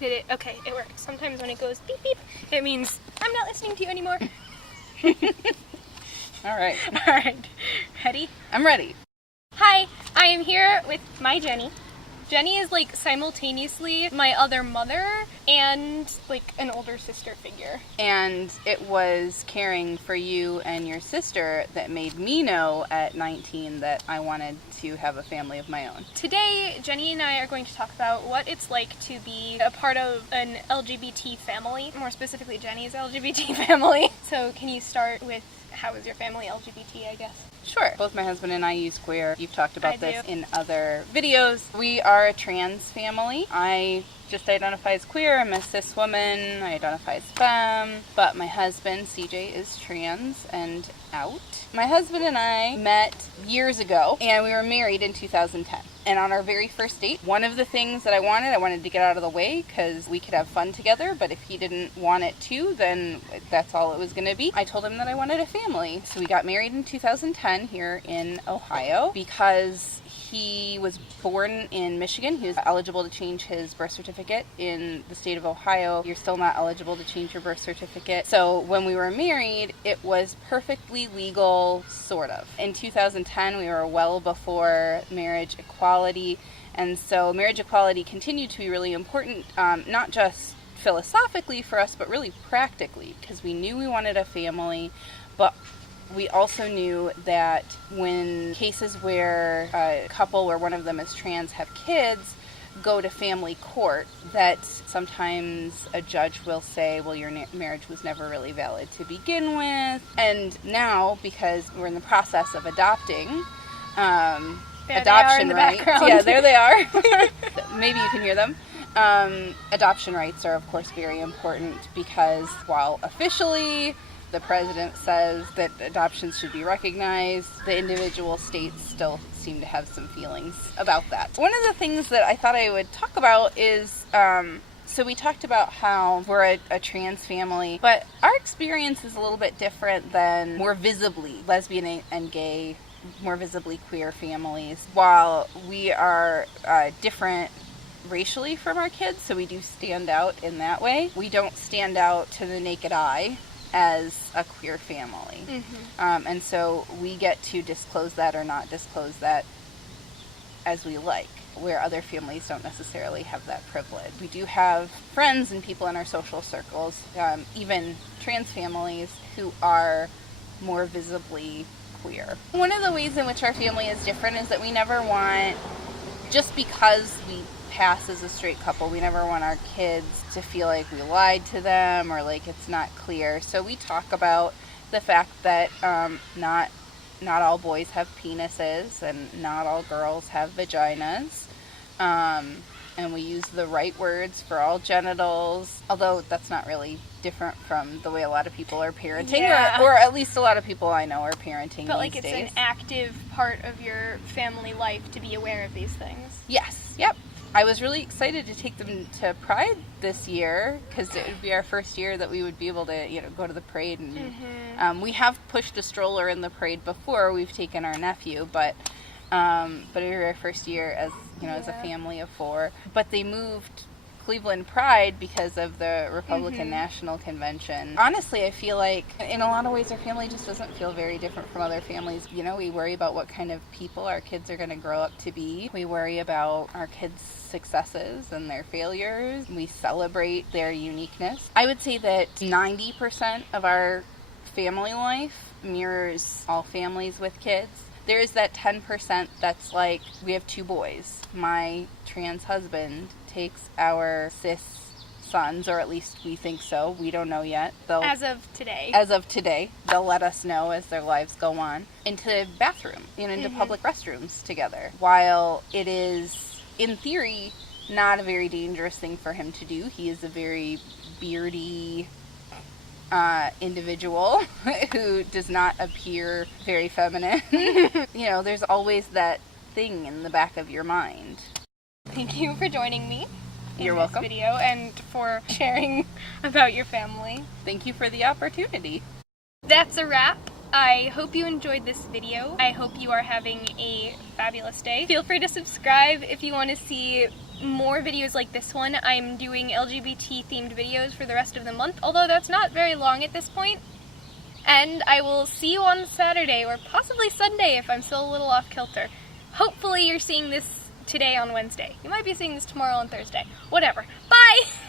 Did it? Okay, it works. Sometimes when it goes beep beep, it means I'm not listening to you anymore. Alright. Alright. Ready? I'm ready. Hi, I am here with my Jenny. Jenny is like simultaneously my other mother and like an older sister figure. And it was caring for you and your sister that made me know at 19 that I wanted to have a family of my own. Today, Jenny and I are going to talk about what it's like to be a part of an LGBT family. More specifically, Jenny's LGBT family. So can you start with how is your family LGBT, I guess? Sure. Both my husband and I use queer. You've talked about this do. in other videos. We are a trans family. I just identify as queer. I'm a cis woman. I identify as femme. But my husband, CJ, is trans and out. My husband and I met years ago, and we were married in 2010. And on our very first date, one of the things that I wanted to get out of the way because we could have fun together, but if he didn't want it too, then that's all it was going to be. I told him that I wanted a family. So we got married in 2010 here in Ohio because he was born in Michigan. He was eligible to change his birth certificate. In the state of Ohio, you're still not eligible to change your birth certificate. So when we were married, it was perfectly legal, sort of. In 2010, we were well before marriage equality. And so marriage equality continued to be really important, not just philosophically for us, but really practically, because we knew we wanted a family, but we also knew that when cases where a couple where one of them is trans have kids go to family court, that sometimes a judge will say, well, your marriage was never really valid to begin with. And now, because we're in the process of adopting, adoption rights. Yeah, there they are. Maybe you can hear them. Adoption rights are, of course, very important because while officially the president says that adoptions should be recognized, the individual states still seem to have some feelings about that. One of the things that I thought I would talk about is, so we talked about how we're a trans family, but our experience is a little bit different than more visibly lesbian and gay, more visibly queer families. While we are different racially from our kids, so we do stand out in that way, we don't stand out to the naked eye as a queer family. Mm-hmm. And so we get to disclose that or not disclose that as we like, where other families don't necessarily have that privilege. We do have friends and people in our social circles, even trans families, who are more visibly queer. One of the ways in which our family is different is that we never want, just because we pass as a straight couple, we never want our kids to feel like we lied to them or like it's not clear. So we talk about the fact that not all boys have penises and not all girls have vaginas. And we use the right words for all genitals, although that's not really different from the way a lot of people are parenting, or at least a lot of people I know are parenting but these like it's days. an active part of your family life to be aware of these things. Yes, yep. I was really excited to take them to Pride this year because it would be our first year that we would be able to, go to the parade. And mm-hmm. We have pushed a stroller in the parade before. We've taken our nephew, but it was our first year as as a family of 4. But they moved Cleveland Pride because of the Republican mm-hmm. National Convention. Honestly, I feel like in a lot of ways our family just doesn't feel very different from other families. We worry about what kind of people our kids are going to grow up to be. We worry about our kids' successes and their failures. We celebrate their uniqueness. I would say that 90% of our family life mirrors all families with kids. There is that 10% that's like, we have 2 boys. My trans husband takes our cis sons, or at least we think so. We don't know yet. As of today. They'll let us know as their lives go on. Into bathroom, into mm-hmm. public restrooms together. While it is, in theory, not a very dangerous thing for him to do. He is a very beardy individual who does not appear very feminine. There's always that thing in the back of your mind. Thank you for joining me. You're welcome. This video and for sharing about your family. Thank you for the opportunity. That's a wrap. I hope you enjoyed this video. I hope you are having a fabulous day. Feel free to subscribe if you want to see more videos like this one. I'm doing LGBT themed videos for the rest of the month, although that's not very long at this point. And I will see you on Saturday, or possibly Sunday if I'm still a little off kilter. Hopefully you're seeing this today on Wednesday. You might be seeing this tomorrow on Thursday. Whatever. Bye!